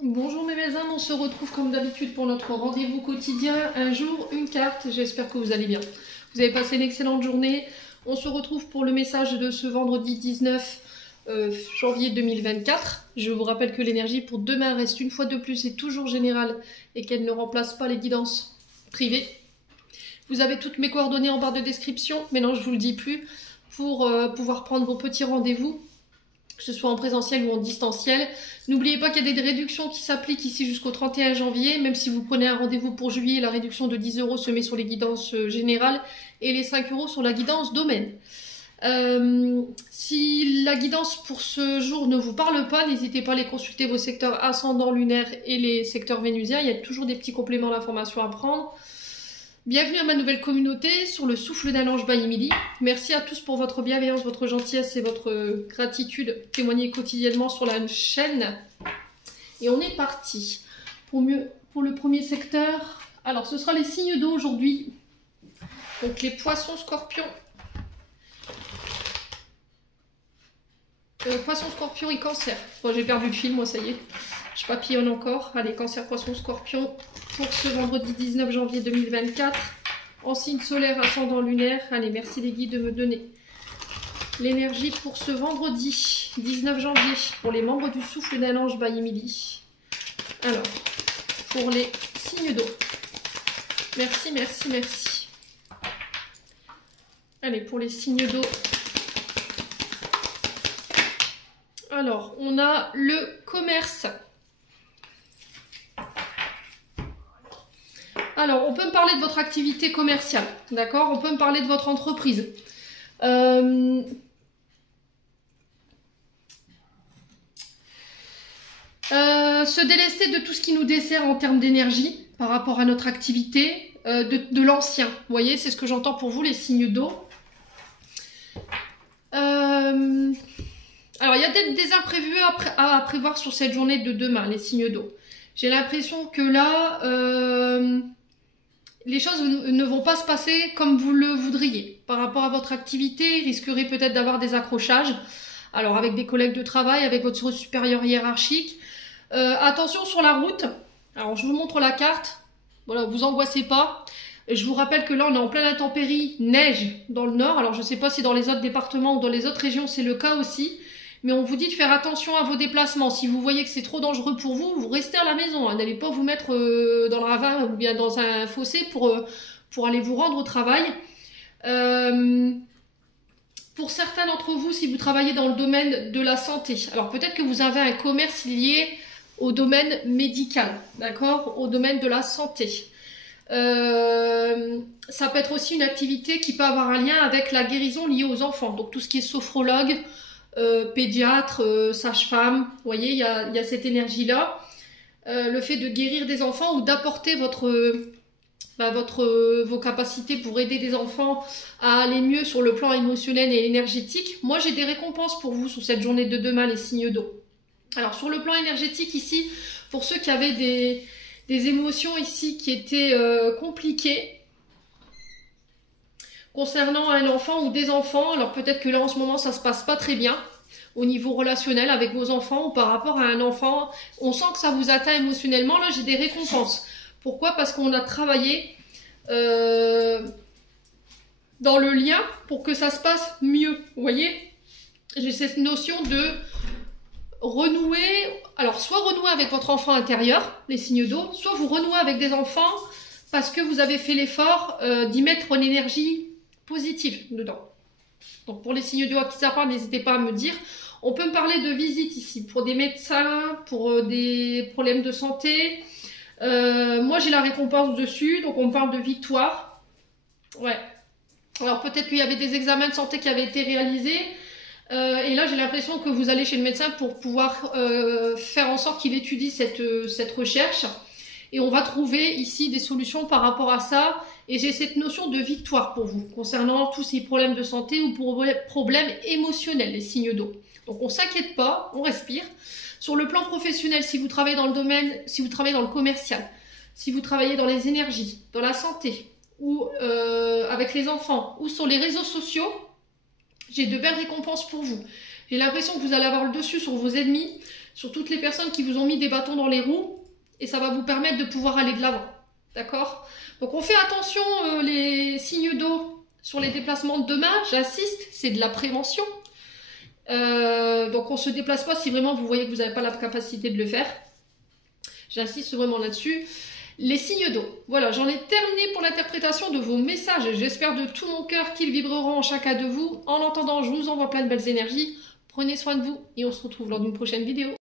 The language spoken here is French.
Bonjour mes mes âmes, on se retrouve comme d'habitude pour notre rendez-vous quotidien, un jour, une carte. J'espère que vous allez bien. Vous avez passé une excellente journée. On se retrouve pour le message de ce vendredi 19 janvier 2024. Je vous rappelle que l'énergie pour demain reste une fois de plus et toujours générale et qu'elle ne remplace pas les guidances privées. Vous avez toutes mes coordonnées en barre de description, mais non je vous le dis plus, pour pouvoir prendre vos petits rendez-vous, que ce soit en présentiel ou en distanciel. N'oubliez pas qu'il y a des réductions qui s'appliquent ici jusqu'au 31 janvier. Même si vous prenez un rendez-vous pour juillet, la réduction de 10 € se met sur les guidances générales et les 5 € sur la guidance domaine. Si la guidance pour ce jour ne vous parle pas, n'hésitez pas à aller consulter vos secteurs ascendants lunaires et les secteurs vénusiens. Il y a toujours des petits compléments d'information à prendre. Bienvenue à ma nouvelle communauté sur le souffle d'un ange by Emily. Merci à tous pour votre bienveillance, votre gentillesse et votre gratitude témoignée quotidiennement sur la chaîne. Et on est parti pour le premier secteur. Alors ce sera les signes d'eau aujourd'hui. Donc les poissons, scorpions. Poissons, scorpions et cancer. Bon, j'ai perdu le fil, moi ça y est. Je papillonne encore. Allez, cancer, poisson, scorpion. Pour ce vendredi 19 janvier 2024, en signe solaire ascendant lunaire. Allez, merci les guides de me donner l'énergie pour ce vendredi 19 janvier, pour les membres du souffle d'un ange by Emily. Alors, pour les signes d'eau. Merci, merci, merci. Allez, pour les signes d'eau. Alors, on a le commerce. Alors, on peut me parler de votre activité commerciale, d'accord? On peut me parler de votre entreprise. Se délester de tout ce qui nous dessert en termes d'énergie par rapport à notre activité, de l'ancien. Vous voyez, c'est ce que j'entends pour vous, les signes d'eau. Alors, il y a des imprévus à prévoir sur cette journée de demain, les signes d'eau. J'ai l'impression que là... les choses ne vont pas se passer comme vous le voudriez. Par rapport à votre activité, vous risquerez peut-être d'avoir des accrochages. Alors avec des collègues de travail, avec votre supérieur hiérarchique. Attention sur la route. Alors je vous montre la carte. Voilà, vous angoissez pas. Et je vous rappelle que là on est en pleine intempérie, neige dans le nord. Alors je ne sais pas si dans les autres départements ou dans les autres régions c'est le cas aussi. Mais on vous dit de faire attention à vos déplacements. Si vous voyez que c'est trop dangereux pour vous, vous restez à la maison. Hein. N'allez pas vous mettre dans le ravin ou bien dans un fossé pour aller vous rendre au travail. Pour certains d'entre vous, si vous travaillez dans le domaine de la santé, alors peut-être que vous avez un commerce lié au domaine médical, d'accord, au domaine de la santé. Ça peut être aussi une activité qui peut avoir un lien avec la guérison liée aux enfants. Donc tout ce qui est sophrologue, pédiatre, sage-femme, vous voyez, il y a cette énergie-là. Le fait de guérir des enfants ou d'apporter vos capacités pour aider des enfants à aller mieux sur le plan émotionnel et énergétique. Moi, j'ai des récompenses pour vous sur cette journée de demain, les signes d'eau. Alors, sur le plan énergétique ici, pour ceux qui avaient des émotions ici qui étaient compliquées, concernant un enfant ou des enfants, alors peut-être que là en ce moment ça se passe pas très bien au niveau relationnel avec vos enfants ou par rapport à un enfant, on sent que ça vous atteint émotionnellement. Là j'ai des récompenses. Pourquoi? Parce qu'on a travaillé dans le lien pour que ça se passe mieux. Vous voyez, j'ai cette notion de renouer, alors soit renouer avec votre enfant intérieur, les signes d'eau, soit vous renouez avec des enfants parce que vous avez fait l'effort d'y mettre une énergie positive dedans. Donc pour les signes d'eau à qui ça parle, n'hésitez pas à me dire. On peut me parler de visite ici pour des médecins, pour des problèmes de santé. Moi j'ai la récompense dessus, donc on me parle de victoire. Ouais. Alors peut-être qu'il y avait des examens de santé qui avaient été réalisés. Et là j'ai l'impression que vous allez chez le médecin pour pouvoir faire en sorte qu'il étudie cette recherche. Et on va trouver ici des solutions par rapport à ça. Et j'ai cette notion de victoire pour vous, concernant tous ces problèmes de santé ou problèmes émotionnels, les signes d'eau. Donc on ne s'inquiète pas, on respire. Sur le plan professionnel, si vous travaillez dans le domaine, si vous travaillez dans le commercial, si vous travaillez dans les énergies, dans la santé, ou avec les enfants, ou sur les réseaux sociaux, j'ai de belles récompenses pour vous. J'ai l'impression que vous allez avoir le dessus sur vos ennemis, sur toutes les personnes qui vous ont mis des bâtons dans les roues et ça va vous permettre de pouvoir aller de l'avant. D'accord? Donc on fait attention les signes d'eau sur les déplacements de demain, j'insiste, c'est de la prévention. Donc on ne se déplace pas si vraiment vous voyez que vous n'avez pas la capacité de le faire. J'insiste vraiment là-dessus. Les signes d'eau. Voilà, j'en ai terminé pour l'interprétation de vos messages et j'espère de tout mon cœur qu'ils vibreront en chacun de vous. En attendant, je vous envoie plein de belles énergies. Prenez soin de vous et on se retrouve lors d'une prochaine vidéo.